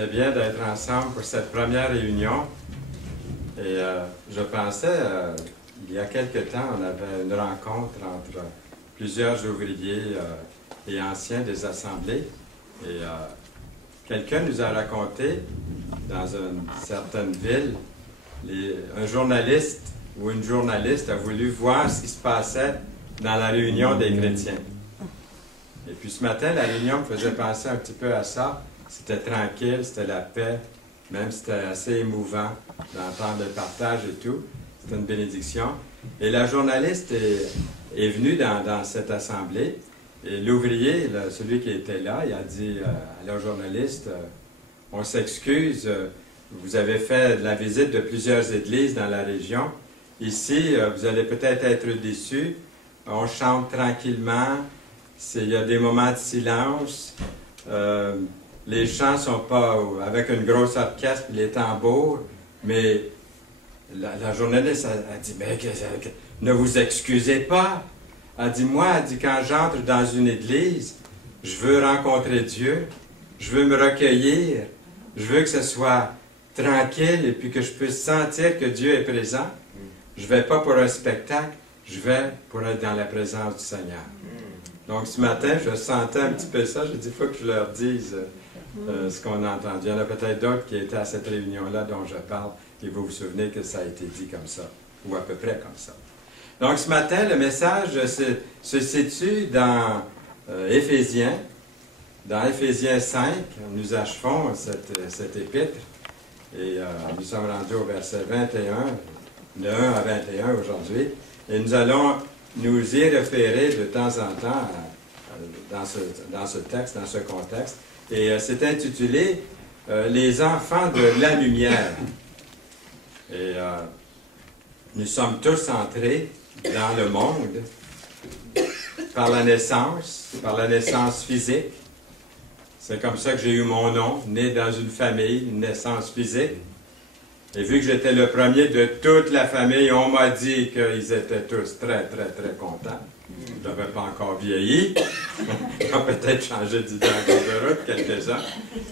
C'était bien d'être ensemble pour cette première réunion. Et je pensais, il y a quelque temps, on avait une rencontre entre plusieurs ouvriers et anciens des assemblées. Et quelqu'un nous a raconté, dans une certaine ville, un journaliste ou une journaliste a voulu voir ce qui se passait dans la réunion des chrétiens. Et puis ce matin, la réunion me faisait penser un petit peu à ça. C'était tranquille, c'était la paix, même c'était assez émouvant d'entendre le partage et tout. C'était une bénédiction. Et la journaliste est venue dans cette assemblée. Et l'ouvrier, celui qui était là, il a dit à la journaliste, on s'excuse, vous avez fait la visite de plusieurs églises dans la région. Ici, vous allez peut-être être déçus. On chante tranquillement. Il y a des moments de silence. Les chants ne sont pas avec une grosse orchestre et les tambours. Mais la journaliste a dit, mais ne vous excusez pas. Elle dit, moi, quand j'entre dans une église, je veux rencontrer Dieu. Je veux me recueillir. Je veux que ce soit tranquille et puis que je puisse sentir que Dieu est présent. Je ne vais pas pour un spectacle, je vais pour être dans la présence du Seigneur. Donc ce matin, je sentais un petit peu ça. J'ai dit, il faut que je leur dise ce qu'on a entendu. Il y en a peut-être d'autres qui étaient à cette réunion-là dont je parle et vous vous souvenez que ça a été dit comme ça, ou à peu près comme ça. Donc ce matin, le message se situe dans Éphésiens. Dans Éphésiens 5, nous achevons cette épître et nous sommes rendus au verset 21, de 1 à 21 aujourd'hui. Et nous allons nous y référer de temps en temps dans ce texte, dans ce contexte. Et c'est intitulé « Les enfants de la lumière ». Et nous sommes tous entrés dans le monde par la naissance physique. C'est comme ça que j'ai eu mon nom, né dans une famille, une naissance physique. Et vu que j'étais le premier de toute la famille, on m'a dit qu'ils étaient tous très, très, très contents. Je n'avais pas encore vieilli. On a peut-être changé d'idée en cours de route, quelques-uns.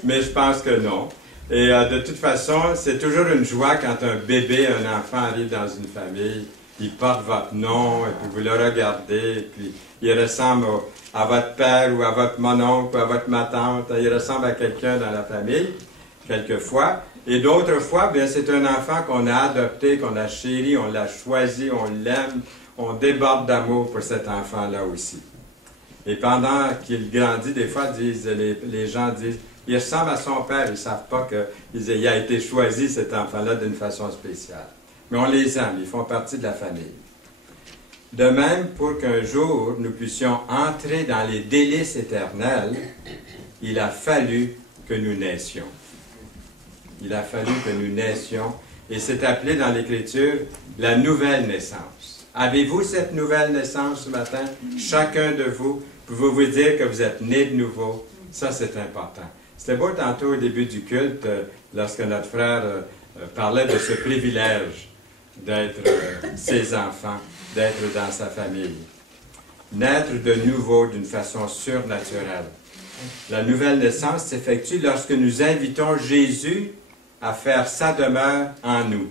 Mais je pense que non. Et de toute façon, c'est toujours une joie quand un bébé, un enfant arrive dans une famille. Il porte votre nom, et puis vous le regardez, et puis il ressemble à votre père, ou à votre mononcle, ou à votre ma-tante. Il ressemble à quelqu'un dans la famille, quelquefois. Et d'autres fois, bien, c'est un enfant qu'on a adopté, qu'on a chéri, on l'a choisi, on l'aime, on déborde d'amour pour cet enfant-là aussi. Et pendant qu'il grandit, des fois, les gens disent, il ressemble à son père, ils ne savent pas qu'il a été choisi, cet enfant-là, d'une façon spéciale. Mais on les aime, ils font partie de la famille. De même, pour qu'un jour nous puissions entrer dans les délices éternelles, il a fallu que nous naissions. Il a fallu que nous naissions, et c'est appelé dans l'Écriture la nouvelle naissance. Avez-vous cette nouvelle naissance ce matin? Chacun de vous, pouvez-vous dire que vous êtes né de nouveau? Ça, c'est important. C'était beau tantôt au début du culte, lorsque notre frère parlait de ce privilège d'être ses enfants, d'être dans sa famille. Naître de nouveau d'une façon surnaturelle. La nouvelle naissance s'effectue lorsque nous invitons Jésus à faire sa demeure en nous.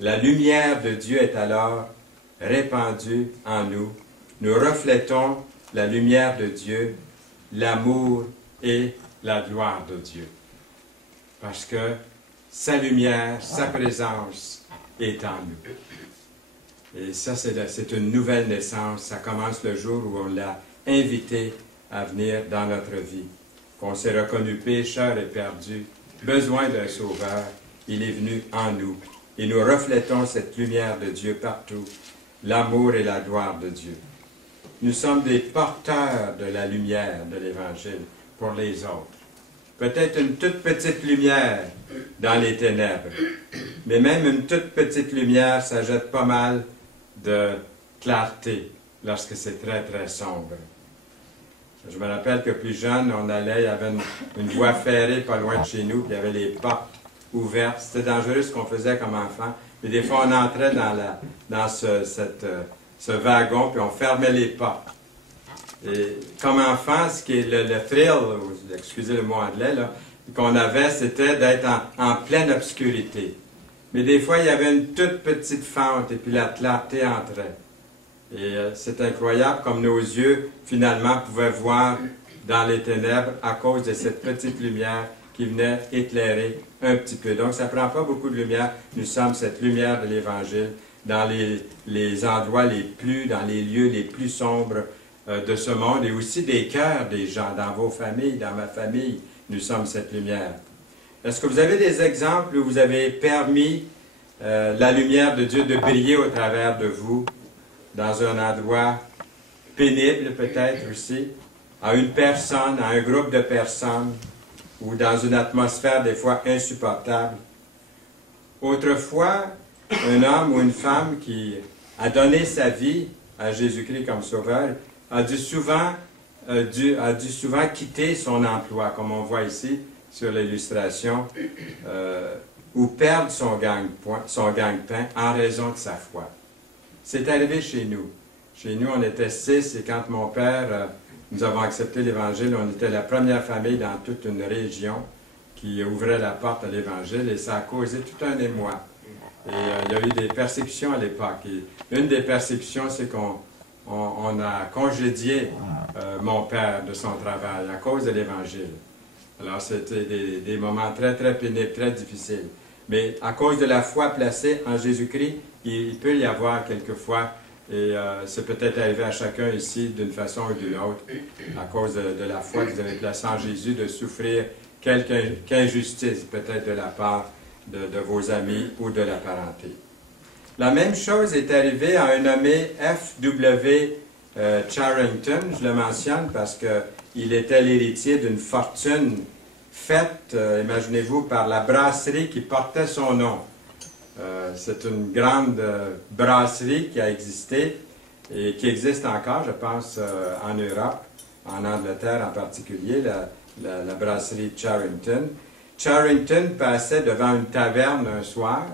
La lumière de Dieu est alors répandue en nous. Nous reflétons la lumière de Dieu, l'amour et la gloire de Dieu. Parce que sa lumière, sa présence est en nous. Et ça, c'est une nouvelle naissance. Ça commence le jour où on l'a invité à venir dans notre vie. Qu'on s'est reconnu pécheur et perdu, besoin d'un sauveur. Il est venu en nous. Et nous reflétons cette lumière de Dieu partout, l'amour et la gloire de Dieu. Nous sommes des porteurs de la lumière de l'Évangile pour les autres. Peut-être une toute petite lumière dans les ténèbres, mais même une toute petite lumière, ça jette pas mal de clarté lorsque c'est très, très sombre. Je me rappelle que plus jeune, on allait, il y avait une voie ferrée pas loin de chez nous, puis il y avait les portes ouvertes. C'était dangereux ce qu'on faisait comme enfant. Mais des fois, on entrait dans ce wagon, puis on fermait les portes. Et comme enfant, ce qui est le thrill, excusez le mot anglais, là, qu'on avait, c'était d'être en pleine obscurité. Mais des fois, il y avait une toute petite fente et puis la clarté entrait. Et c'est incroyable comme nos yeux, finalement, pouvaient voir dans les ténèbres à cause de cette petite lumière qui venait éclairer un petit peu. Donc, ça ne prend pas beaucoup de lumière. Nous sommes cette lumière de l'Évangile dans les endroits dans les lieux les plus sombres de ce monde et aussi des cœurs des gens, dans vos familles, dans ma famille, nous sommes cette lumière. Est-ce que vous avez des exemples où vous avez permis la lumière de Dieu de briller au travers de vous, dans un endroit pénible peut-être aussi, à une personne, à un groupe de personnes, ou dans une atmosphère des fois insupportable? Autrefois, un homme ou une femme qui a donné sa vie à Jésus-Christ comme sauveur a dû souvent quitter son emploi, comme on voit ici sur l'illustration, ou perdre son gagne-pain en raison de sa foi. C'est arrivé chez nous. Chez nous, on était 6 et quand mon père, nous avons accepté l'Évangile, on était la première famille dans toute une région qui ouvrait la porte à l'Évangile et ça a causé tout un émoi. Et il y a eu des persécutions à l'époque. Une des persécutions, c'est qu'on a congédié mon père de son travail à cause de l'Évangile. Alors, c'était des moments très, très pénibles, très difficiles. Mais à cause de la foi placée en Jésus-Christ, il peut y avoir quelquefois, et c'est peut-être arrivé à chacun ici d'une façon ou d'une autre, à cause de la foi que vous avez placée en Jésus, de souffrir quelque injustice, peut-être de la part de vos amis ou de la parenté. La même chose est arrivée à un nommé F.W. Charrington, je le mentionne parce qu'il était l'héritier d'une fortune faite, imaginez-vous, par la brasserie qui portait son nom. C'est une grande brasserie qui a existé et qui existe encore, je pense, en Europe, en Angleterre en particulier, la brasserie Charrington. Charrington passait devant une taverne un soir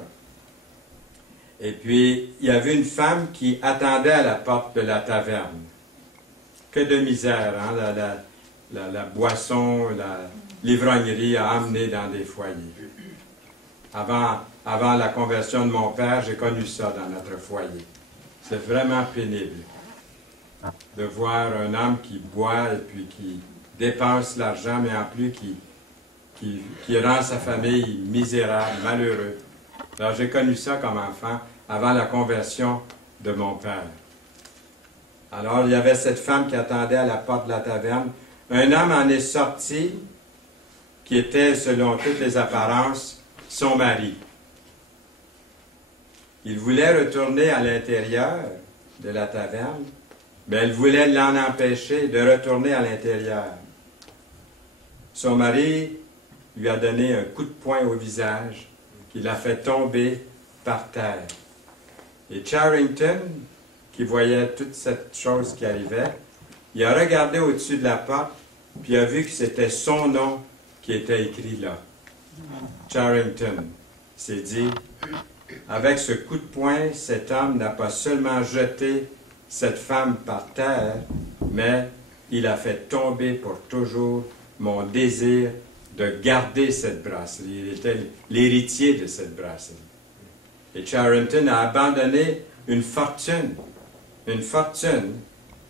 et puis il y avait une femme qui attendait à la porte de la taverne. Que de misère, hein? La boisson, l'ivrognerie a amené dans des foyers. Avant la conversion de mon père, j'ai connu ça dans notre foyer. C'est vraiment pénible de voir un homme qui boit et puis qui dépense l'argent, mais en plus qui rend sa famille misérable, malheureux. Alors j'ai connu ça comme enfant avant la conversion de mon père. Alors il y avait cette femme qui attendait à la porte de la taverne. Un homme en est sorti qui était, selon toutes les apparences, son mari. Il voulait retourner à l'intérieur de la taverne, mais elle voulait l'en empêcher de retourner à l'intérieur. Son mari lui a donné un coup de poing au visage qui l'a fait tomber par terre. Et Charrington, qui voyait toute cette chose qui arrivait, il a regardé au-dessus de la porte, puis il a vu que c'était son nom qui était écrit là. Charrington s'est dit, avec ce coup de poing, cet homme n'a pas seulement jeté cette femme par terre, mais il a fait tomber pour toujours mon désir de garder cette brasserie. Il était l'héritier de cette brasserie. Et Charrington a abandonné une fortune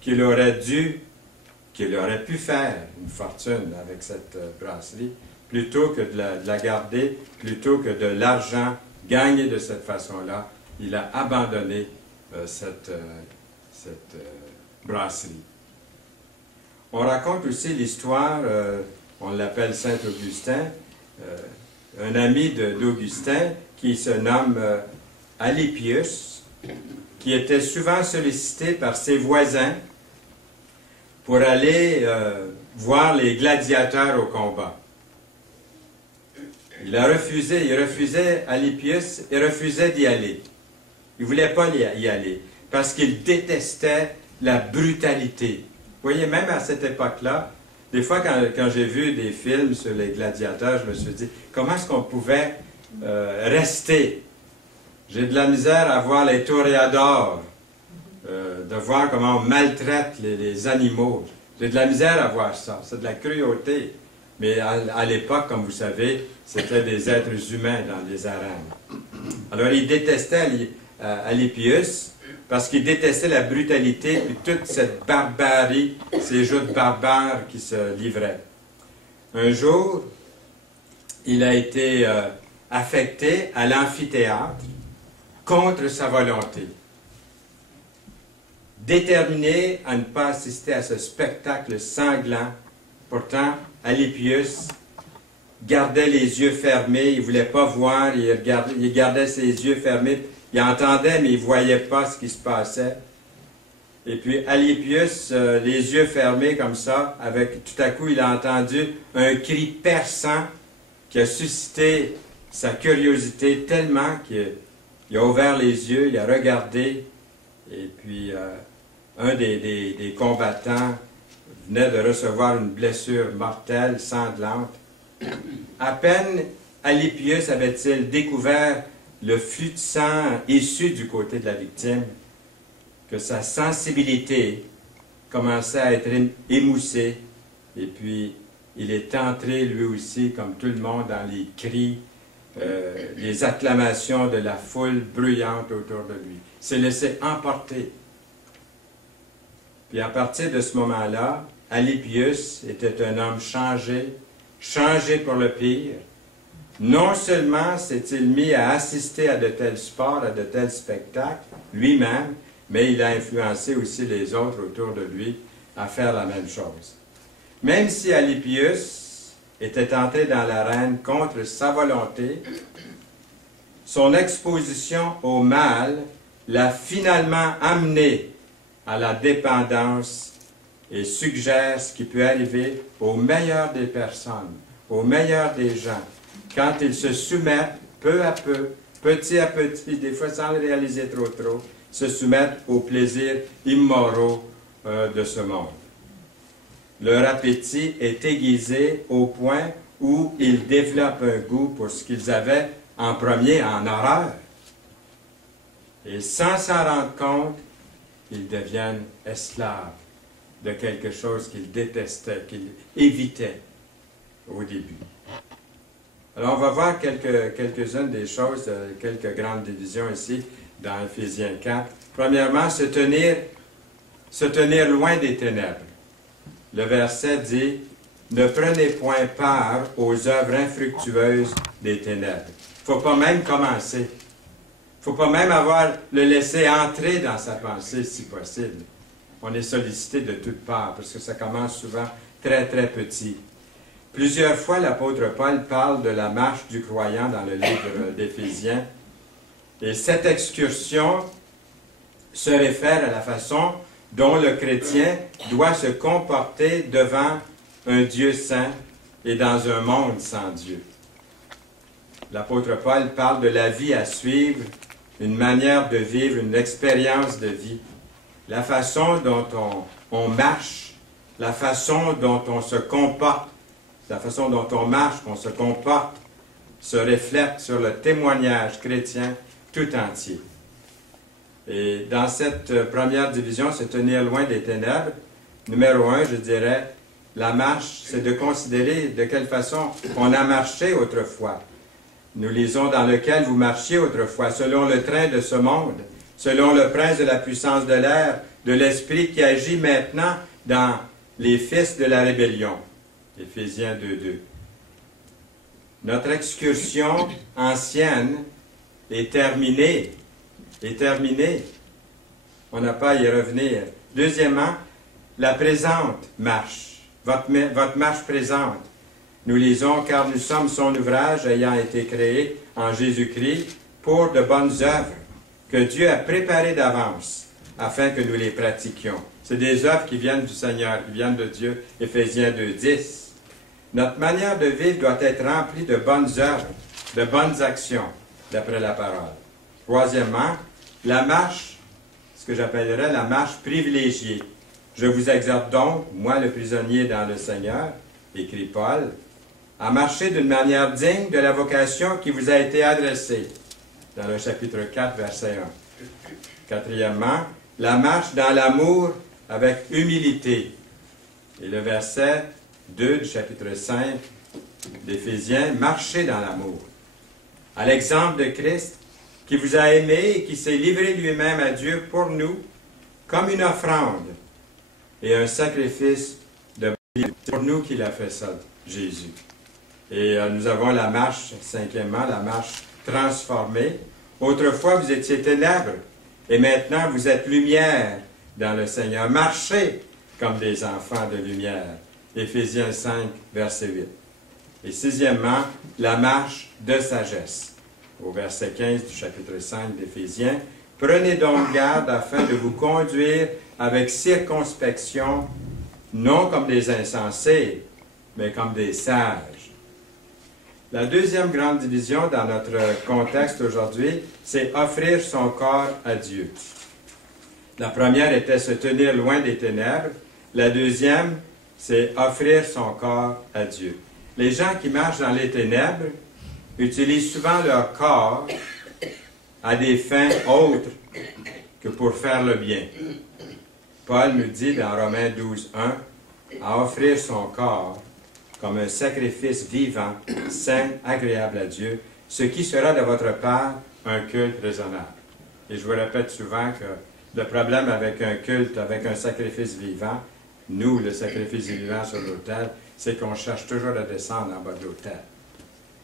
qu'il aurait pu faire, une fortune avec cette brasserie, plutôt que de la garder, plutôt que de l'argent gagné de cette façon-là, il a abandonné cette brasserie. On raconte aussi l'histoire, on l'appelle Saint-Augustin, un ami d'Augustin qui se nomme Alypius, qui était souvent sollicité par ses voisins pour aller voir les gladiateurs au combat. Il refusait, Alypius, il refusait d'y aller. Il ne voulait pas y aller, parce qu'il détestait la brutalité. Vous voyez, même à cette époque-là, des fois quand j'ai vu des films sur les gladiateurs, je me suis dit, comment est-ce qu'on pouvait rester? J'ai de la misère à voir les toréadors, de voir comment on maltraite les animaux. J'ai de la misère à voir ça, c'est de la cruauté. Mais à l'époque, comme vous savez, c'était des êtres humains dans les arènes. Alors, il détestait Alypius parce qu'il détestait la brutalité et toute cette barbarie, ces jeux de barbares qui se livraient. Un jour, il a été affecté à l'amphithéâtre contre sa volonté. Déterminé à ne pas assister à ce spectacle sanglant, pourtant, Alypius gardait les yeux fermés, il ne voulait pas voir, il gardait ses yeux fermés, il entendait, mais il ne voyait pas ce qui se passait. Et puis Alypius, les yeux fermés comme ça, tout à coup, il a entendu un cri perçant qui a suscité sa curiosité tellement qu'il a ouvert les yeux, il a regardé, et puis un des combattants venait de recevoir une blessure mortelle, sanglante. À peine Alypius avait-il découvert le flux de sang issu du côté de la victime, que sa sensibilité commençait à être émoussée, et puis il est entré lui aussi, comme tout le monde, dans les cris, les acclamations de la foule bruyante autour de lui. Il s'est laissé emporter. Puis à partir de ce moment-là, Alypius était un homme changé pour le pire. Non seulement s'est-il mis à assister à de tels sports, à de tels spectacles, lui-même, mais il a influencé aussi les autres autour de lui à faire la même chose. Même si Alypius était entré dans l'arène contre sa volonté, son exposition au mal l'a finalement amené à la dépendance et suggère ce qui peut arriver au meilleur des personnes, au meilleur des gens, quand ils se soumettent peu à peu, petit à petit, des fois sans le réaliser trop, se soumettent aux plaisirs immoraux de ce monde. Leur appétit est aiguisé au point où ils développent un goût pour ce qu'ils avaient en premier en horreur. Et sans s'en rendre compte, ils deviennent esclaves de quelque chose qu'ils détestaient, qu'ils évitaient au début. Alors, on va voir quelques-unes des choses, quelques grandes divisions ici dans Éphésiens 4. Premièrement, se tenir loin des ténèbres. Le verset dit « Ne prenez point part aux œuvres infructueuses des ténèbres. » Il ne faut pas même commencer. Il ne faut pas même le laisser entrer dans sa pensée, si possible. On est sollicité de toutes parts, parce que ça commence souvent très, très petit. Plusieurs fois, l'apôtre Paul parle de la marche du croyant dans le livre d'Éphésiens. Et cette excursion se réfère à la façon dont le chrétien doit se comporter devant un Dieu saint et dans un monde sans Dieu. L'apôtre Paul parle de la vie à suivre, une manière de vivre, une expérience de vie. La façon dont on marche, la façon dont on se comporte, la façon dont on marche, qu'on se comporte, se reflète sur le témoignage chrétien tout entier. Et dans cette première division, se tenir loin des ténèbres, numéro 1, je dirais, la marche, c'est de considérer de quelle façon on a marché autrefois. Nous lisons dans lequel vous marchiez autrefois, selon le train de ce monde, selon le prince de la puissance de l'air, de l'esprit qui agit maintenant dans les fils de la rébellion. Éphésiens 2:2. Notre excursion ancienne est terminée. On n'a pas à y revenir. Deuxièmement, la présente marche, votre marche présente. Nous lisons, car nous sommes son ouvrage ayant été créé en Jésus-Christ pour de bonnes œuvres que Dieu a préparées d'avance afin que nous les pratiquions. C'est des œuvres qui viennent du Seigneur, qui viennent de Dieu. Éphésiens 2:10. Notre manière de vivre doit être remplie de bonnes œuvres, de bonnes actions, d'après la parole. Troisièmement, la marche, ce que j'appellerais la marche privilégiée. Je vous exhorte donc, moi le prisonnier dans le Seigneur, écrit Paul, à marcher d'une manière digne de la vocation qui vous a été adressée, dans le chapitre 4, verset 1. Quatrièmement, la marche dans l'amour avec humilité. Et le verset 2 du chapitre 5 d'Éphésiens, marchez dans l'amour. À l'exemple de Christ, qui vous a aimé et qui s'est livré lui-même à Dieu pour nous, comme une offrande et un sacrifice de c'est pour nous qu'il a fait ça, Jésus. Et nous avons la marche, cinquièmement, la marche transformée. Autrefois, vous étiez ténèbres, et maintenant vous êtes lumière dans le Seigneur. Marchez comme des enfants de lumière. Éphésiens 5, verset 8. Et sixièmement, la marche de sagesse. Au verset 15 du chapitre 5 d'Éphésiens, « Prenez donc garde afin de vous conduire avec circonspection, non comme des insensés, mais comme des sages. » La deuxième grande division dans notre contexte aujourd'hui, c'est offrir son corps à Dieu. La première était se tenir loin des ténèbres. La deuxième, c'est offrir son corps à Dieu. Les gens qui marchent dans les ténèbres utilisent souvent leur corps à des fins autres que pour faire le bien. Paul nous dit dans Romains 12, 1, à offrir son corps comme un sacrifice vivant, saint, agréable à Dieu, ce qui sera de votre part un culte raisonnable. Et je vous répète souvent que le problème avec un culte, avec un sacrifice vivant, nous, le sacrifice vivant sur l'autel, c'est qu'on cherche toujours à descendre en bas de l'autel.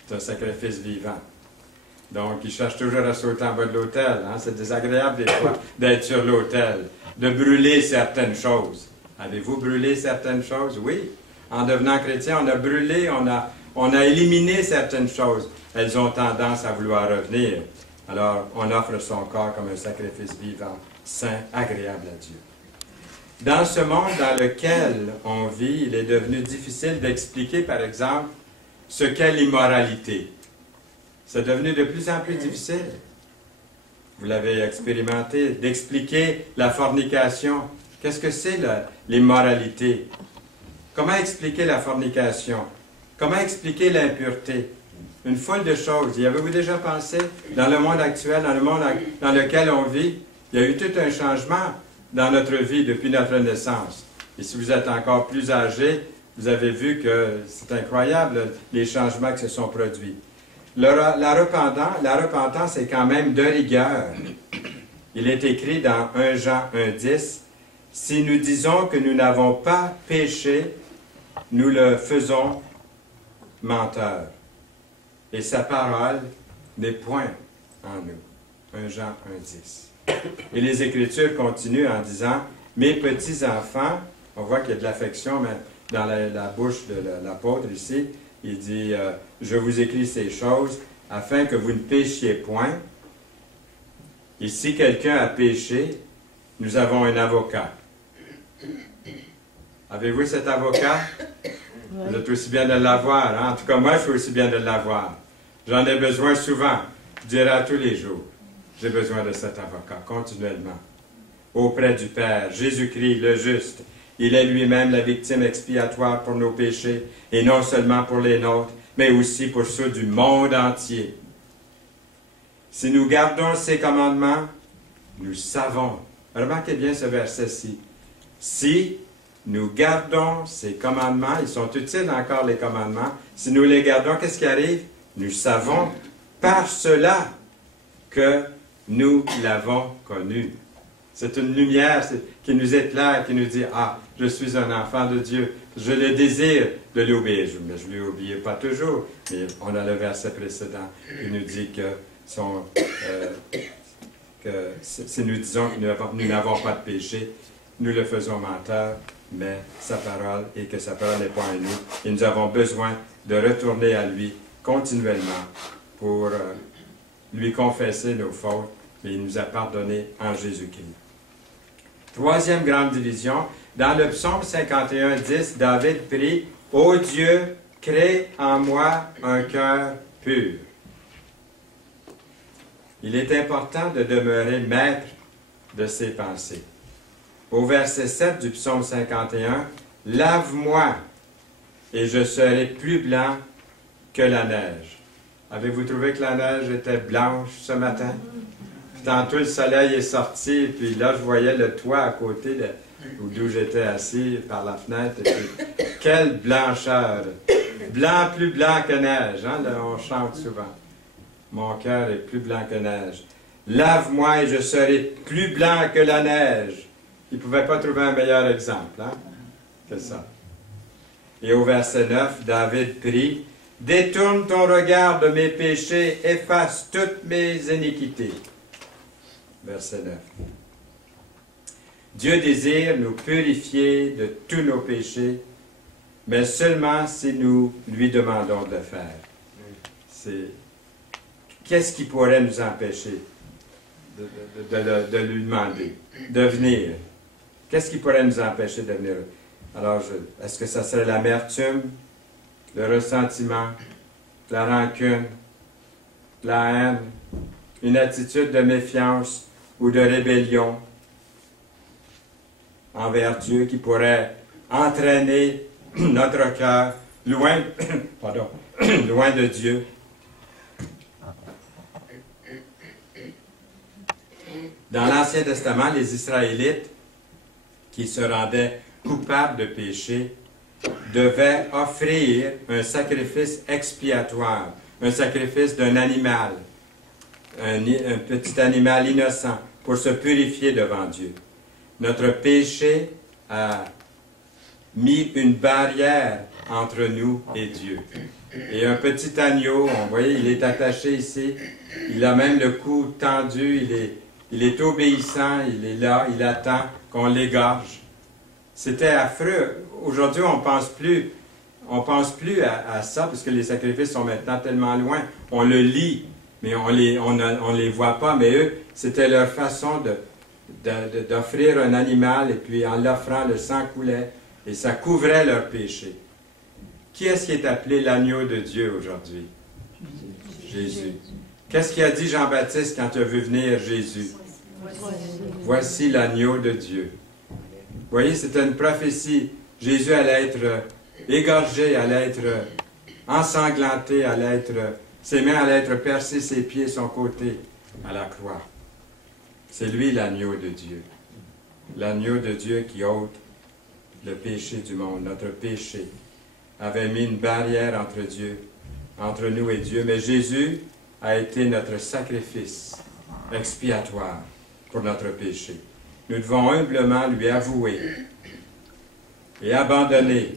C'est un sacrifice vivant. Donc, ils cherchent toujours à sauter en bas de l'autel. Hein? C'est désagréable des fois d'être sur l'autel, de brûler certaines choses. Avez-vous brûlé certaines choses? Oui. En devenant chrétien, on a brûlé, on a éliminé certaines choses. Elles ont tendance à vouloir revenir. Alors, on offre son corps comme un sacrifice vivant, saint, agréable à Dieu. Dans ce monde dans lequel on vit, il est devenu difficile d'expliquer, par exemple, ce qu'est l'immoralité. C'est devenu de plus en plus difficile. Vous l'avez expérimenté, d'expliquer la fornication. Qu'est-ce que c'est l'immoralité? Comment expliquer la fornication? Comment expliquer l'impureté? Une foule de choses. Y avez-vous déjà pensé, dans le monde actuel, dans le monde dans lequel on vit, il y a eu tout un changement dans notre vie depuis notre naissance. Et si vous êtes encore plus âgé, vous avez vu que c'est incroyable les changements qui se sont produits. La repentance est quand même de rigueur. Il est écrit dans 1 Jean 1,10, « Si nous disons que nous n'avons pas péché, nous le faisons menteur. Et sa parole n'est point en nous. » 1 Jean 1,10. Et les Écritures continuent en disant, « Mes petits-enfants », on voit qu'il y a de l'affection mais dans la bouche de l'apôtre ici, il dit, « Je vous écris ces choses afin que vous ne péchiez point. Et si quelqu'un a péché, nous avons un avocat. » Avez-vous cet avocat? Vous êtes aussi bien de l'avoir. Hein? En tout cas, moi, je suis aussi bien de l'avoir. J'en ai besoin souvent. Je dirais à tous les jours. J'ai besoin de cet avocat, continuellement. Auprès du Père, Jésus-Christ, le juste. Il est lui-même la victime expiatoire pour nos péchés, et non seulement pour les nôtres, mais aussi pour ceux du monde entier. Si nous gardons ses commandements, nous savons. Remarquez bien ce verset-ci. Si nous gardons ses commandements, ils sont utiles encore les commandements, si nous les gardons, qu'est-ce qui arrive? Nous savons par cela que nous l'avons connu. C'est une lumière qui nous éclaire, qui nous dit, « Ah, je suis un enfant de Dieu, je le désire de l'obéir. » Mais je ne lui obéis pas toujours, mais on a le verset précédent qui nous dit que si nous disons que nous n'avons pas de péché, nous le faisons menteur, mais sa parole, et que sa parole n'est pas en nous. Et nous avons besoin de retourner à lui continuellement pour lui confesser nos fautes, mais il nous a pardonné en Jésus-Christ. Troisième grande division, dans le psaume 51, 10, David prie, « Ô Dieu, crée en moi un cœur pur. » Il est important de demeurer maître de ses pensées. Au verset 7 du psaume 51, « Lave-moi, et je serai plus blanc que la neige. » Avez-vous trouvé que la neige était blanche ce matin? Puis tantôt, le soleil est sorti, puis là, je voyais le toit à côté ou d'où j'étais assis par la fenêtre. Et puis, quelle blancheur! Blanc, plus blanc que neige, hein? Là, on chante souvent. Mon cœur est plus blanc que neige. Lave-moi et je serai plus blanc que la neige. Il ne pouvait pas trouver un meilleur exemple, hein, que ça. Et au verset 9, David prie, « Détourne ton regard de mes péchés, efface toutes mes iniquités. » Verset 9. Dieu désire nous purifier de tous nos péchés, mais seulement si nous lui demandons de le faire. Qu'est-ce qui pourrait nous empêcher de lui demander, de venir? Qu'est-ce qui pourrait nous empêcher de venir? Alors, est-ce que ça serait l'amertume, le ressentiment, la rancune, la haine, une attitude de méfiance ou de rébellion envers Dieu qui pourrait entraîner notre cœur loin, pardon, loin de Dieu? Dans l'Ancien Testament, les Israélites qui se rendaient coupables de péché devaient offrir un sacrifice expiatoire, un sacrifice d'un animal, un petit animal innocent, pour se purifier devant Dieu. Notre péché a mis une barrière entre nous et Dieu. Et un petit agneau, vous voyez, il est attaché ici, il a même le cou tendu, il est obéissant, il est là, il attend qu'on l'égorge. C'était affreux. Aujourd'hui, on pense plus à ça, parce que les sacrifices sont maintenant tellement loin. On le lit, mais on les voit pas. Mais eux, c'était leur façon d'offrir un animal, et puis en l'offrant, le sang coulait, et ça couvrait leur péché. Qui est-ce qui est appelé l'agneau de Dieu aujourd'hui? Jésus. Qu'est-ce qu'il a dit Jean-Baptiste quand il a vu venir Jésus? Voici l'agneau de Dieu. Vous voyez, c'était une prophétie. Jésus allait être égorgé, allait être ensanglanté, ses mains allaient être percées, ses pieds, son côté, à la croix. C'est lui l'agneau de Dieu. L'agneau de Dieu qui ôte le péché du monde. Notre péché avait mis une barrière entre nous et Dieu. Mais Jésus a été notre sacrifice expiatoire pour notre péché. Nous devons humblement lui avouer et abandonner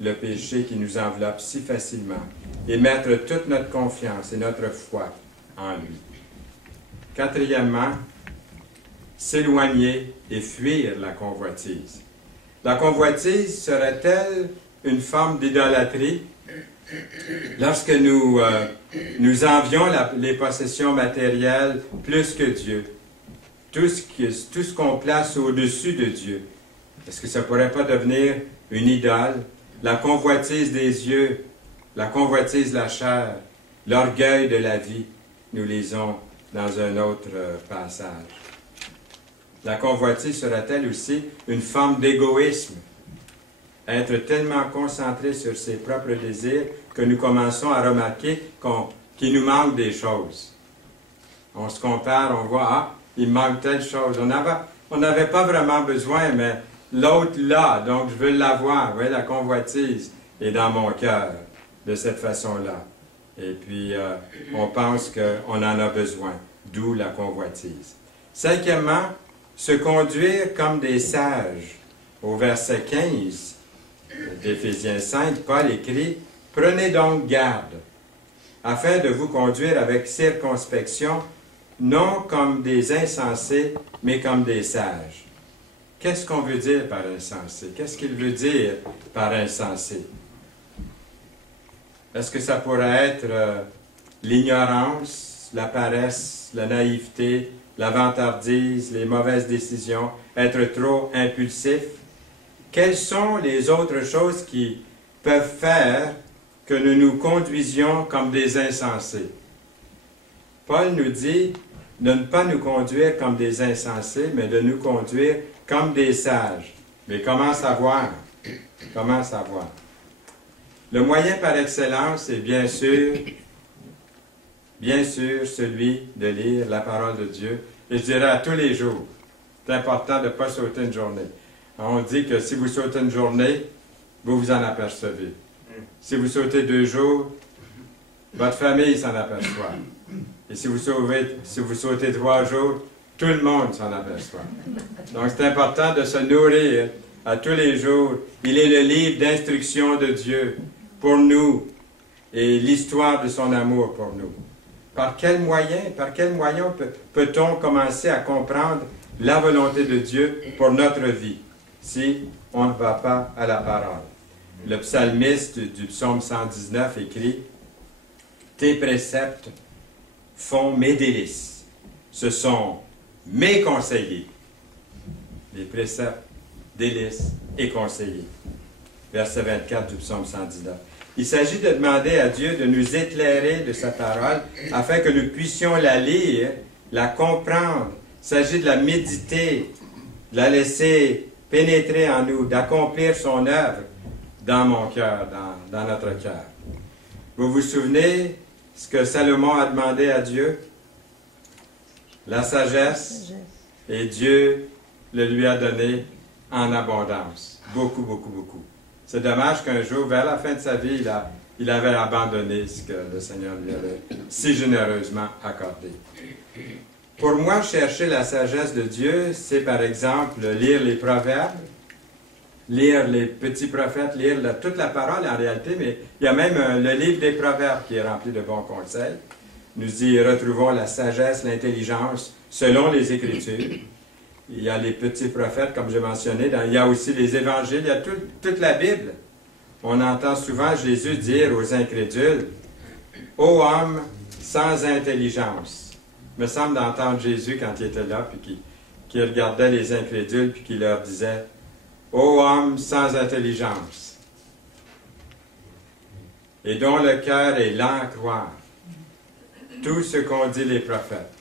le péché qui nous enveloppe si facilement et mettre toute notre confiance et notre foi en lui. Quatrièmement, s'éloigner et fuir la convoitise. La convoitise serait-elle une forme d'idolâtrie lorsque nous envions les possessions matérielles plus que Dieu? Tout ce qu'on place au-dessus de Dieu. Est-ce que ça ne pourrait pas devenir une idole? La convoitise des yeux, la convoitise de la chair, l'orgueil de la vie, nous lisons dans un autre passage. La convoitise serait-elle aussi une forme d'égoïsme? Être tellement concentré sur ses propres désirs que nous commençons à remarquer qu'il nous manque des choses. On se compare, on voit, il manque telle chose. On n'avait pas vraiment besoin, mais l'autre l'a, donc je veux l'avoir. Vous voyez, la convoitise est dans mon cœur de cette façon-là. Et puis, on pense qu'on en a besoin, d'où la convoitise. Cinquièmement, se conduire comme des sages. Au verset 15 d'Éphésiens 5, Paul écrit « Prenez donc garde, afin de vous conduire avec circonspection, non comme des insensés, mais comme des sages. » Qu'est-ce qu'on veut dire par insensé? Qu'est-ce qu'il veut dire par insensé? Est-ce que ça pourrait être l'ignorance, la paresse, la naïveté, la vantardise, les mauvaises décisions, être trop impulsif? Quelles sont les autres choses qui peuvent faire que nous nous conduisions comme des insensés? Paul nous dit de ne pas nous conduire comme des insensés, mais de nous conduire comme des sages. Mais comment savoir? Comment savoir? Le moyen par excellence est bien sûr celui de lire la parole de Dieu. Et je dirais à tous les jours, c'est important de ne pas sauter une journée. On dit que si vous sautez une journée, vous vous en apercevez. Si vous sautez 2 jours, votre famille s'en aperçoit. Et si vous sautez 3 jours, tout le monde s'en aperçoit. Donc c'est important de se nourrir à tous les jours. Il est le livre d'instruction de Dieu pour nous et l'histoire de son amour pour nous. Par quel moyen peut-on commencer à comprendre la volonté de Dieu pour notre vie si on ne va pas à la parole? Le psalmiste du psaume 119 écrit « Tes préceptes font mes délices. Ce sont mes conseillers. » Les préceptes, délices et conseillers. Verset 24 du psaume 119. Il s'agit de demander à Dieu de nous éclairer de sa parole afin que nous puissions la lire, la comprendre. Il s'agit de la méditer, de la laisser pénétrer en nous, d'accomplir son œuvre dans mon cœur, dans notre cœur. Vous vous souvenez ce que Salomon a demandé à Dieu? La sagesse. Et Dieu le lui a donné en abondance. Beaucoup, beaucoup, beaucoup. C'est dommage qu'un jour, vers la fin de sa vie, il avait abandonné ce que le Seigneur lui avait si généreusement accordé. Pour moi, chercher la sagesse de Dieu, c'est par exemple lire les proverbes, lire les petits prophètes, lire toute la parole en réalité, mais il y a même le livre des proverbes qui est rempli de bons conseils. Nous y retrouvons la sagesse, l'intelligence, selon les Écritures. Il y a les petits prophètes, comme j'ai mentionné. Il y a aussi les évangiles, il y a toute la Bible. On entend souvent Jésus dire aux incrédules, « Ô homme sans intelligence ». Il me semble d'entendre Jésus quand il était là, puis qui regardait les incrédules, puis qui leur disait, « Ô homme sans intelligence, et dont le cœur est lent à croire, tout ce qu'ont dit les prophètes. »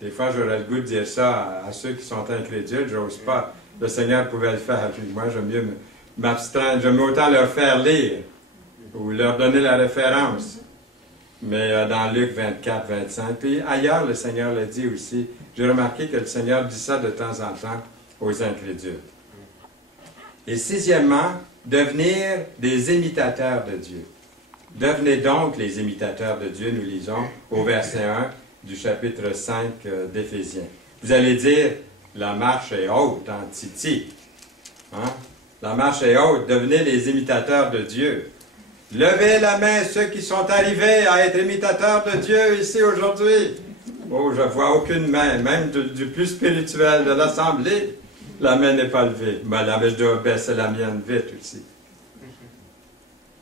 Des fois, j'aurais le goût de dire ça à ceux qui sont incrédules, j'ose pas. Le Seigneur pouvait le faire, puis moi, j'aime mieux m'abstraindre, j'aime autant leur faire lire, ou leur donner la référence. Mais dans Luc 24, 25, puis ailleurs, le Seigneur l'a dit aussi. J'ai remarqué que le Seigneur dit ça de temps en temps aux incrédules. Et sixièmement, devenir des imitateurs de Dieu. Devenez donc les imitateurs de Dieu, nous lisons au verset 1 du chapitre 5 d'Éphésiens. Vous allez dire, la marche est haute en Titi. Hein? La marche est haute, devenez les imitateurs de Dieu. Levez la main ceux qui sont arrivés à être imitateurs de Dieu ici aujourd'hui. Oh, je vois aucune main, même du plus spirituel de l'Assemblée. La main n'est pas levée. Mais je dois baisser la mienne vite aussi.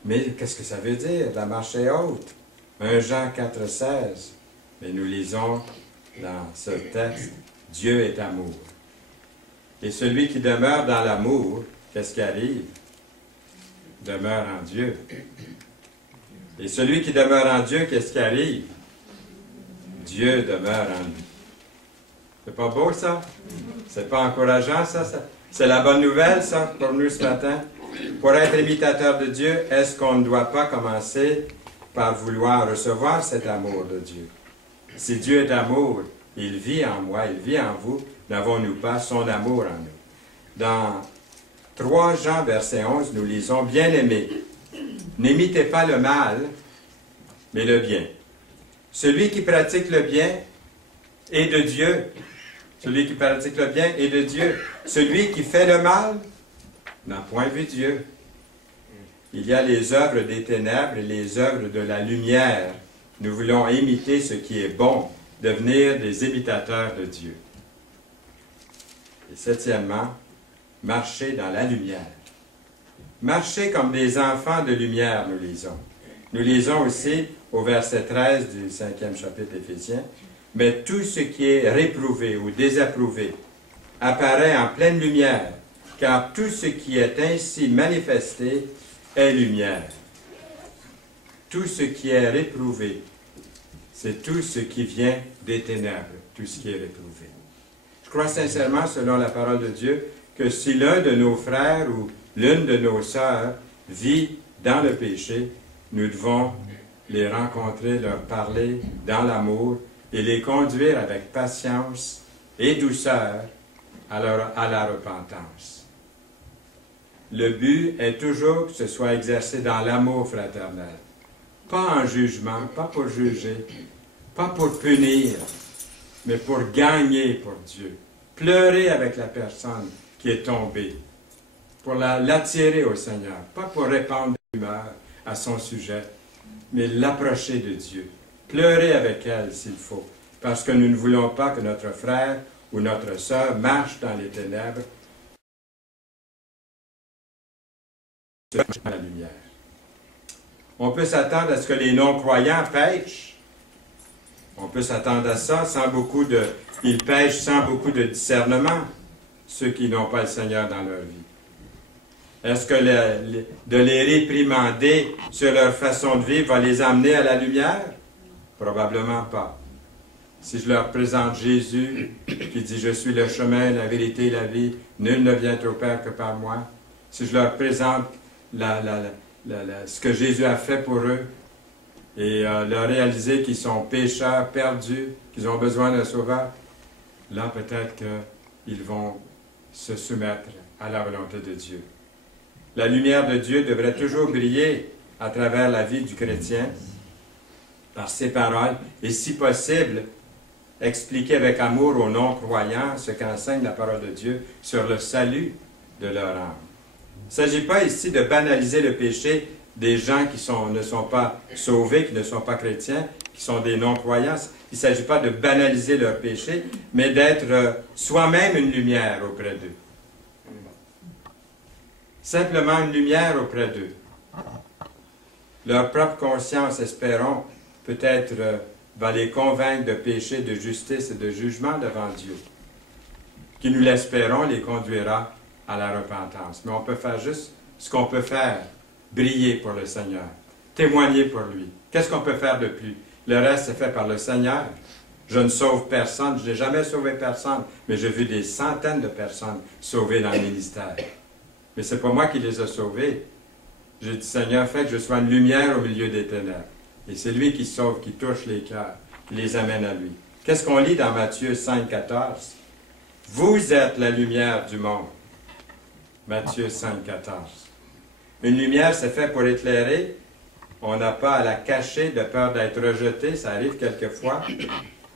Mais qu'est-ce que ça veut dire? La marche est haute. 1 Jean 4, 16. Mais nous lisons dans ce texte, Dieu est amour. Et celui qui demeure dans l'amour, qu'est-ce qui arrive? Demeure en Dieu. Et celui qui demeure en Dieu, qu'est-ce qui arrive? Dieu demeure en lui. C'est pas beau, ça? C'est pas encourageant, ça? C'est la bonne nouvelle, ça, pour nous ce matin? Pour être imitateur de Dieu, est-ce qu'on ne doit pas commencer par vouloir recevoir cet amour de Dieu? Si Dieu est amour, il vit en moi, il vit en vous, n'avons-nous pas son amour en nous? Dans 3 Jean, verset 11, nous lisons, « Bien-aimés, n'imitez pas le mal, mais le bien. Celui qui pratique le bien est de Dieu. Celui qui pratique le bien est de Dieu. Celui qui fait le mal n'a point vu Dieu. Il y a les œuvres des ténèbres et les œuvres de la lumière. Nous voulons imiter ce qui est bon, devenir des imitateurs de Dieu. Et septièmement, marcher dans la lumière. Marcher comme des enfants de lumière, nous lisons. Nous lisons aussi au verset 13 du 5e chapitre d'Éphésiens, « Mais tout ce qui est réprouvé ou désapprouvé apparaît en pleine lumière, car tout ce qui est ainsi manifesté est lumière. » Tout ce qui est réprouvé, c'est tout ce qui vient des ténèbres, tout ce qui est réprouvé. Je crois sincèrement, selon la parole de Dieu, que si l'un de nos frères ou l'une de nos sœurs vit dans le péché, nous devons les rencontrer, leur parler dans l'amour et les conduire avec patience et douceur à la repentance. le but est toujours que ce soit exercé dans l'amour fraternel. Pas en jugement, pas pour juger, pas pour punir, mais pour gagner pour Dieu. Pleurer avec la personne qui est tombée, pour l'attirer au Seigneur, pas pour répandre des rumeurs à son sujet, mais l'approcher de Dieu. Pleurer avec elle s'il faut, parce que nous ne voulons pas que notre frère ou notre sœur marche dans les ténèbres dans la lumière. On peut s'attendre à ce que les non-croyants pêchent. On peut s'attendre à ça sans beaucoup de... Ils pêchent sans beaucoup de discernement, ceux qui n'ont pas le Seigneur dans leur vie. Est-ce que de les réprimander sur leur façon de vivre va les amener à la lumière? Probablement pas. Si je leur présente Jésus, qui dit « Je suis le chemin, la vérité, la vie, nul ne vient au Père que par moi », si je leur présente ce que Jésus a fait pour eux, et leur réaliser qu'ils sont pécheurs, perdus, qu'ils ont besoin d'un sauveur, là peut-être qu'ils vont se soumettre à la volonté de Dieu. La lumière de Dieu devrait toujours briller à travers la vie du chrétien, par ses paroles, et si possible, expliquer avec amour aux non-croyants ce qu'enseigne la parole de Dieu sur le salut de leur âme. Il ne s'agit pas ici de banaliser le péché des gens qui ne sont pas sauvés, qui ne sont pas chrétiens, qui sont des non-croyants. Il ne s'agit pas de banaliser leur péché, mais d'être soi-même une lumière auprès d'eux. Simplement une lumière auprès d'eux. Leur propre conscience, espérons, peut-être va les convaincre de péché, de justice et de jugement devant Dieu, qui, nous l'espérons, les conduira à la repentance. Mais on peut faire juste ce qu'on peut faire, briller pour le Seigneur, témoigner pour lui. Qu'est-ce qu'on peut faire de plus? Le reste est fait par le Seigneur. Je ne sauve personne, je n'ai jamais sauvé personne, mais j'ai vu des centaines de personnes sauvées dans le ministère. Mais ce n'est pas moi qui les ai sauvées. J'ai dit, Seigneur, fais que je sois une lumière au milieu des ténèbres. Et c'est lui qui sauve, qui touche les cœurs, qui les amène à lui. Qu'est-ce qu'on lit dans Matthieu 5, 14? Vous êtes la lumière du monde. Matthieu 5, 14. Une lumière, c'est fait pour éclairer. On n'a pas à la cacher de peur d'être rejeté. Ça arrive quelquefois.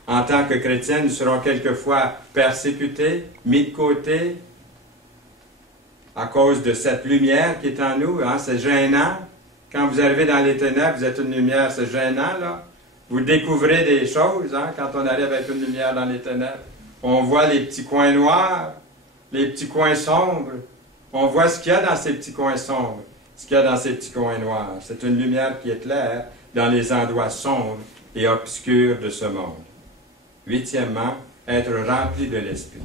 En tant que chrétiens, nous serons quelquefois persécutés, mis de côté, à cause de cette lumière qui est en nous. Hein? C'est gênant. Quand vous arrivez dans les ténèbres, vous êtes une lumière, c'est gênant, là. Vous découvrez des choses, hein, quand on arrive avec une lumière dans les ténèbres. On voit les petits coins noirs, les petits coins sombres. On voit ce qu'il y a dans ces petits coins sombres, ce qu'il y a dans ces petits coins noirs. C'est une lumière qui éclaire dans les endroits sombres et obscurs de ce monde. Huitièmement, être rempli de l'Esprit.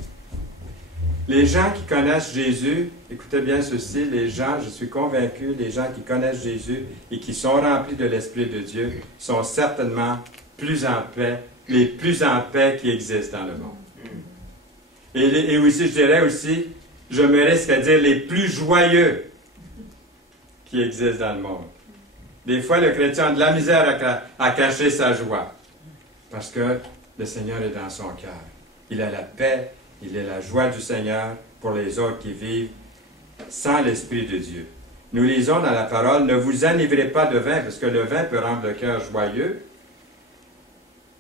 Les gens qui connaissent Jésus, écoutez bien ceci, les gens, je suis convaincu, les gens qui connaissent Jésus et qui sont remplis de l'Esprit de Dieu sont certainement plus en paix, les plus en paix qui existent dans le monde. Et aussi, je dirais aussi, je me risque à dire les plus joyeux qui existent dans le monde. Des fois, le chrétien a de la misère à cacher sa joie parce que le Seigneur est dans son cœur. Il a la paix. Il est la joie du Seigneur pour les autres qui vivent sans l'Esprit de Dieu. Nous lisons dans la parole, ne vous enivrez pas de vin, parce que le vin peut rendre le cœur joyeux.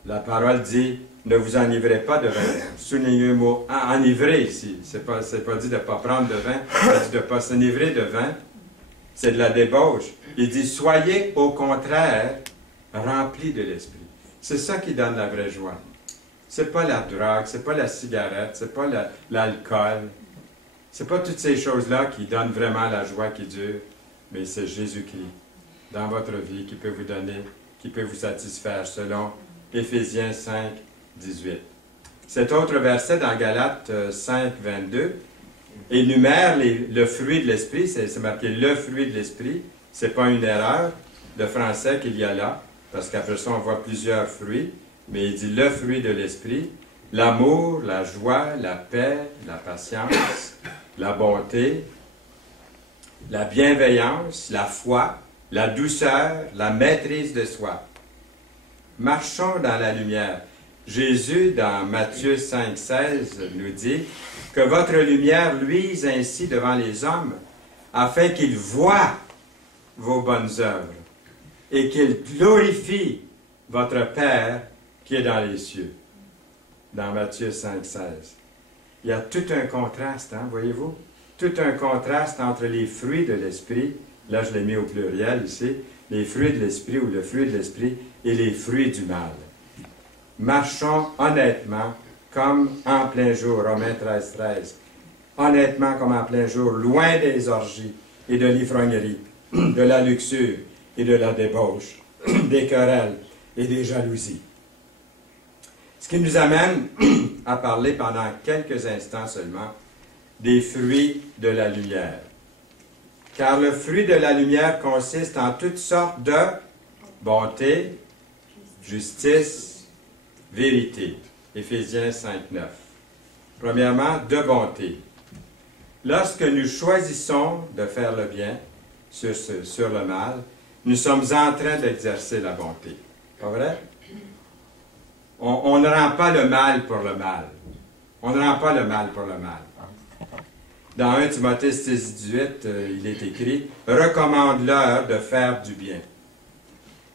La parole dit, ne vous enivrez pas de vin. Soulignez le mot enivrer ici. C'est pas dit de ne pas prendre de vin, c'est dit de ne pas s'enivrer de vin. C'est de la débauche. Il dit, soyez au contraire remplis de l'Esprit. C'est ça qui donne la vraie joie. C'est pas la drogue, c'est pas la cigarette, c'est pas l'alcool. C'est pas toutes ces choses-là qui donnent vraiment la joie qui dure, mais c'est Jésus-Christ dans votre vie qui peut vous donner, qui peut vous satisfaire selon Éphésiens 5, 18. Cet autre verset dans Galates 5, 22 énumère le fruit de l'Esprit, c'est marqué le fruit de l'Esprit, c'est pas une erreur de français qu'il y a là, parce qu'après ça on voit plusieurs fruits. Mais il dit le fruit de l'Esprit, l'amour, la joie, la paix, la patience, la bonté, la bienveillance, la foi, la douceur, la maîtrise de soi. Marchons dans la lumière. Jésus, dans Matthieu 5, 16, nous dit que votre lumière luise ainsi devant les hommes, afin qu'il voie vos bonnes œuvres et qu'il glorifie votre Père qui est dans les cieux. Dans Matthieu 5, 16. Il y a tout un contraste, hein, voyez-vous? Tout un contraste entre les fruits de l'Esprit, là je l'ai mis au pluriel ici, les fruits de l'Esprit ou le fruit de l'Esprit et les fruits du mal. Marchons honnêtement comme en plein jour, Romains 13, 13. Honnêtement comme en plein jour, loin des orgies et de l'ivrognerie, de la luxure et de la débauche, des querelles et des jalousies. Ce qui nous amène à parler pendant quelques instants seulement des fruits de la lumière. Car le fruit de la lumière consiste en toutes sortes de bonté, justice, vérité. Éphésiens 5, 9. Premièrement, de bonté. Lorsque nous choisissons de faire le bien sur le mal, nous sommes en train d'exercer la bonté. Pas vrai? On ne rend pas le mal pour le mal. On ne rend pas le mal pour le mal. Dans 1 Timothée 6, 18, il est écrit « Recommande-leur de faire du bien. »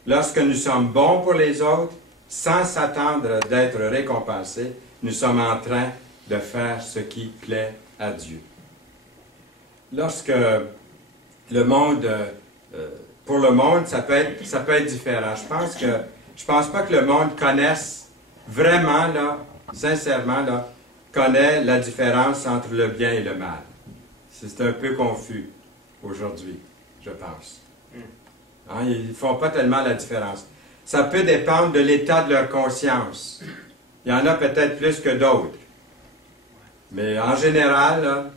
Lorsque nous sommes bons pour les autres, sans s'attendre d'être récompensés, nous sommes en train de faire ce qui plaît à Dieu. Lorsque le monde, pour le monde, ça peut être différent. Je pense pas que le monde connaisse vraiment, là, sincèrement, là, connaît la différence entre le bien et le mal. C'est un peu confus aujourd'hui, je pense. Hein, ils ne font pas tellement la différence. Ça peut dépendre de l'état de leur conscience. Il y en a peut-être plus que d'autres. Mais en général, là,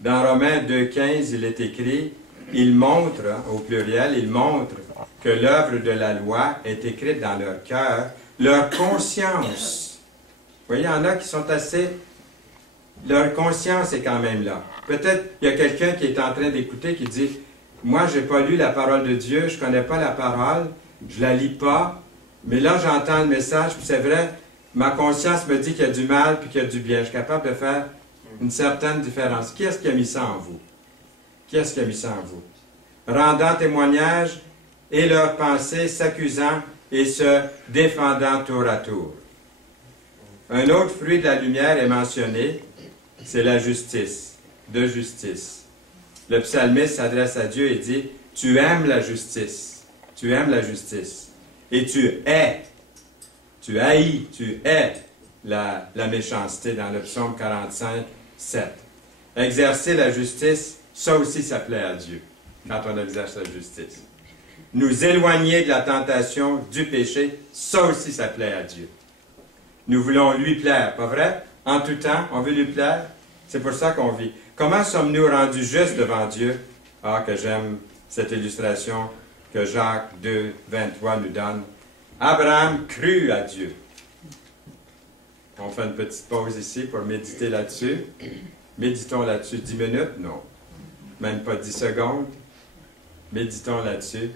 dans Romains 2,15, il est écrit, il montre, hein, au pluriel, il montre que l'œuvre de la loi est écrite dans leur cœur, leur conscience. Vous voyez, il y en a qui sont assez... Leur conscience est quand même là. Peut-être il y a quelqu'un qui est en train d'écouter qui dit, moi, je n'ai pas lu la parole de Dieu, je ne connais pas la parole, je ne la lis pas, mais là, j'entends le message, puis c'est vrai, ma conscience me dit qu'il y a du mal puis qu'il y a du bien. Je suis capable de faire une certaine différence. Qui est-ce qui a mis ça en vous? Qui est-ce qui a mis ça en vous? Rendant témoignage et leurs pensées s'accusant et se défendant tour à tour. Un autre fruit de la lumière est mentionné, c'est la justice, de justice. Le psalmiste s'adresse à Dieu et dit, « Tu aimes la justice, tu aimes la justice, et tu haïs la méchanceté dans le psaume 45, 7. Exercer la justice, ça aussi ça plaît à Dieu, quand on exerce la justice. Nous éloigner de la tentation, du péché, ça aussi ça plaît à Dieu. Nous voulons lui plaire, pas vrai? En tout temps, on veut lui plaire. C'est pour ça qu'on vit. Comment sommes-nous rendus justes devant Dieu? Ah, que j'aime cette illustration que Jacques 2, 23 nous donne. Abraham crut à Dieu. On fait une petite pause ici pour méditer là-dessus. Méditons là-dessus 10 minutes? Non. Même pas 10 secondes. Méditons là-dessus.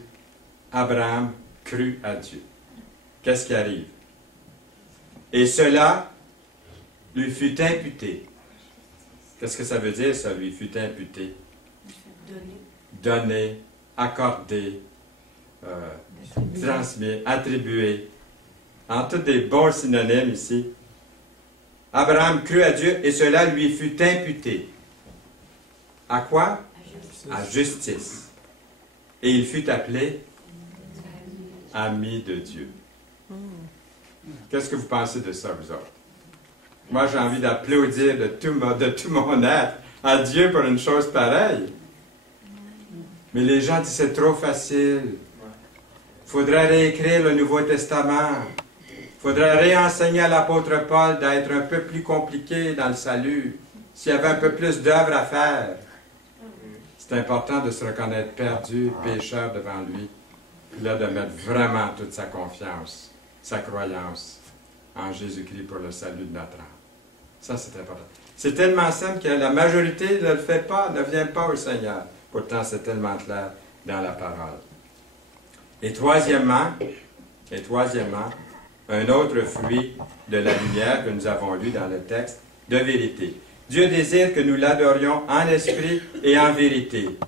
Abraham crut à Dieu. Qu'est-ce qui arrive? Et cela lui fut imputé. Qu'est-ce que ça veut dire, ça lui fut imputé? Donné, accordé, transmis, attribué. En tous des bons synonymes ici. Abraham crut à Dieu et cela lui fut imputé. À quoi? À justice. Et il fut appelé ami de Dieu. Qu'est-ce que vous pensez de ça, vous autres? Moi, j'ai envie d'applaudir de tout mon être à Dieu pour une chose pareille. Mais les gens disent c'est trop facile. Il faudrait réécrire le Nouveau Testament. Il faudrait réenseigner à l'apôtre Paul d'être un peu plus compliqué dans le salut. S'il y avait un peu plus d'œuvres à faire. C'est important de se reconnaître perdu, pécheur devant lui. Puis là, de mettre vraiment toute sa confiance, sa croyance en Jésus-Christ pour le salut de notre âme. Ça, c'est important. C'est tellement simple que la majorité ne le fait pas, ne vient pas au Seigneur. Pourtant, c'est tellement clair dans la parole. Et troisièmement, un autre fruit de la lumière que nous avons lu dans le texte, de vérité. Dieu désire que nous l'adorions en esprit et en vérité.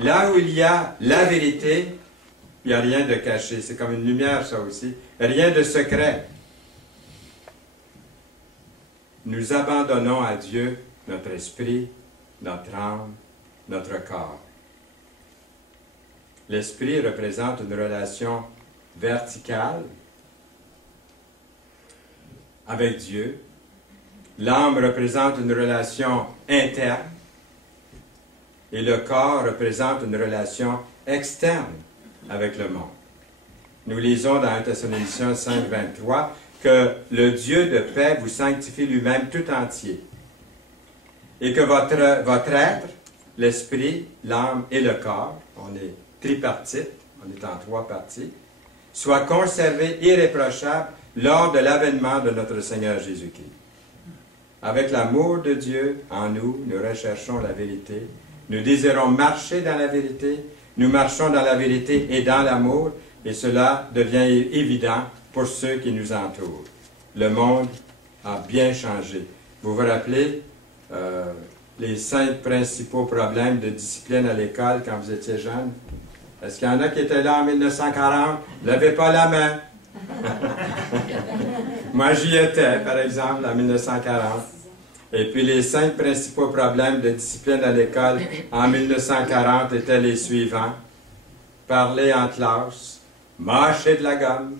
Là où il y a la vérité, il n'y a rien de caché. C'est comme une lumière, ça aussi. Rien de secret. Nous abandonnons à Dieu notre esprit, notre âme, notre corps. L'esprit représente une relation verticale avec Dieu. L'âme représente une relation interne. Et le corps représente une relation externe avec le monde. Nous lisons dans 1 Thessaloniciens 5, 23 que le Dieu de paix vous sanctifie lui-même tout entier. Et que votre être, l'esprit, l'âme et le corps, on est tripartite, on est en 3 parties, soit conservé irréprochable lors de l'avènement de notre Seigneur Jésus-Christ. Avec l'amour de Dieu en nous, nous recherchons la vérité. Nous désirons marcher dans la vérité. Nous marchons dans la vérité et dans l'amour, et cela devient évident pour ceux qui nous entourent. Le monde a bien changé. Vous vous rappelez les 5 principaux problèmes de discipline à l'école quand vous étiez jeune? Est-ce qu'il y en a qui étaient là en 1940? Levez pas la main. Moi, j'y étais, par exemple, en 1940. Et puis, les 5 principaux problèmes de discipline à l'école en 1940 étaient les suivants. Parler en classe, mâcher de la gomme,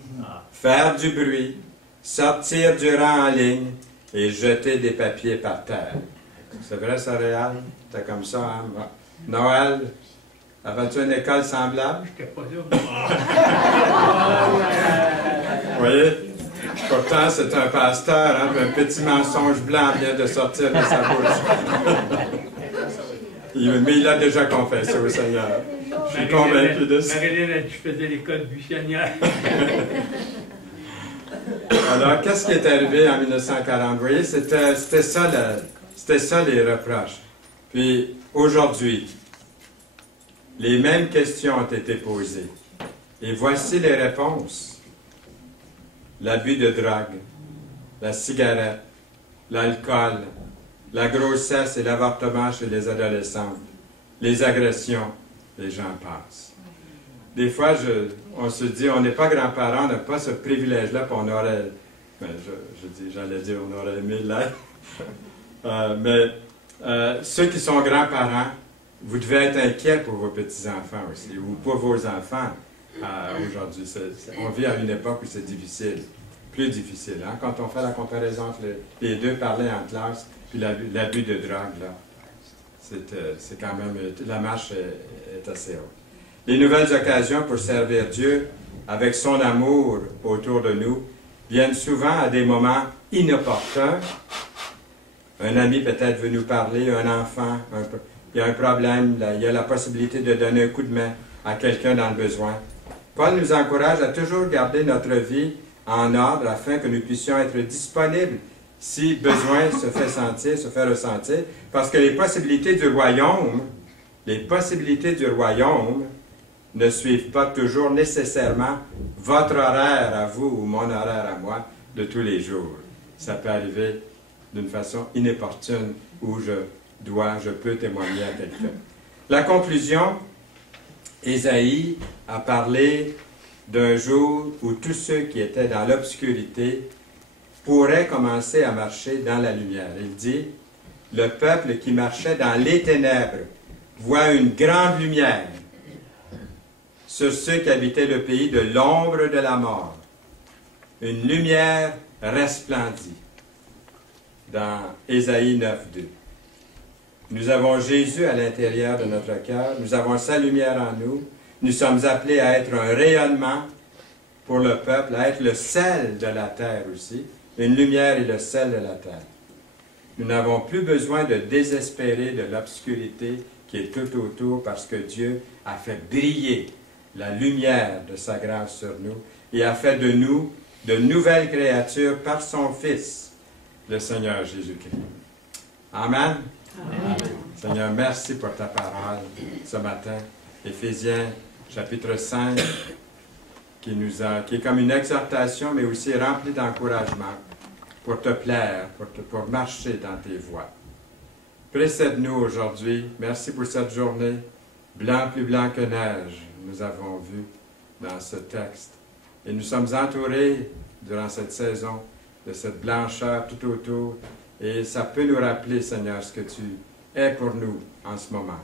faire du bruit, sortir du rang en ligne et jeter des papiers par terre. C'est vrai, ça, Réal? C'était comme ça, hein? Noël, avais-tu une école semblable? Je n'étais pas là. Vous voyez? Pourtant, c'est un pasteur, hein, un petit mensonge blanc vient de sortir de sa bouche. Mais il l'a déjà confessé au Seigneur. Je suis convaincu de ça. Marilyn a dit que je faisais l'école buissonnière. Alors, qu'est-ce qui est arrivé en 1940? Vous voyez, c'était ça les reproches. Puis, aujourd'hui, les mêmes questions ont été posées. Et voici les réponses. L'abus de drogue, la cigarette, l'alcool, la grossesse et l'avortement chez les adolescentes, les agressions, les gens passent. Des fois, on se dit, on n'est pas grands-parents, on n'a pas ce privilège-là, puis on aurait, j'allais dire, on aurait aimé l'être. Mais ceux qui sont grands-parents, vous devez être inquiets pour vos petits-enfants aussi, ou pour vos enfants. Aujourd'hui, on vit à une époque où c'est difficile, plus difficile. Hein? Quand on fait la comparaison entre les deux, parler en classe, puis l'abus de drogue, là, c'est quand même, la marche est assez haute. Les nouvelles occasions pour servir Dieu avec son amour autour de nous viennent souvent à des moments inopportuns. Un ami peut-être veut nous parler, un enfant, il y a un problème, il y a la possibilité de donner un coup de main à quelqu'un dans le besoin. Paul nous encourage à toujours garder notre vie en ordre afin que nous puissions être disponibles si besoin se fait sentir, se fait ressentir, parce que les possibilités du royaume ne suivent pas toujours nécessairement votre horaire à vous ou mon horaire à moi de tous les jours. Ça peut arriver d'une façon inopportune où je peux témoigner à quelqu'un. La conclusion, Ésaïe a parlé d'un jour où tous ceux qui étaient dans l'obscurité pourraient commencer à marcher dans la lumière. Il dit, le peuple qui marchait dans les ténèbres voit une grande lumière sur ceux qui habitaient le pays de l'ombre de la mort. Une lumière resplendit. Dans Ésaïe 9.2. Nous avons Jésus à l'intérieur de notre cœur, nous avons sa lumière en nous, nous sommes appelés à être un rayonnement pour le peuple, à être le sel de la terre aussi. Une lumière est le sel de la terre. Nous n'avons plus besoin de désespérer de l'obscurité qui est tout autour parce que Dieu a fait briller la lumière de sa grâce sur nous et a fait de nous de nouvelles créatures par son Fils, le Seigneur Jésus-Christ. Amen. Amen. Seigneur, merci pour ta parole ce matin. Éphésiens chapitre 5, qui est comme une exhortation, mais aussi remplie d'encouragement pour te plaire, pour marcher dans tes voies. Précède-nous aujourd'hui. Merci pour cette journée. Blanc plus blanc que neige, nous avons vu dans ce texte. Et nous sommes entourés durant cette saison de cette blancheur tout autour. Et ça peut nous rappeler, Seigneur, ce que tu es pour nous en ce moment.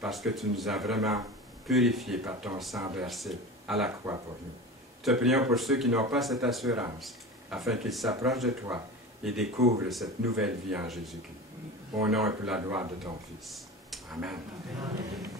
Parce que tu nous as vraiment purifiés par ton sang versé à la croix pour nous. Te prions pour ceux qui n'ont pas cette assurance, afin qu'ils s'approchent de toi et découvrent cette nouvelle vie en Jésus-Christ. Au nom et pour la gloire de ton Fils. Amen. Amen.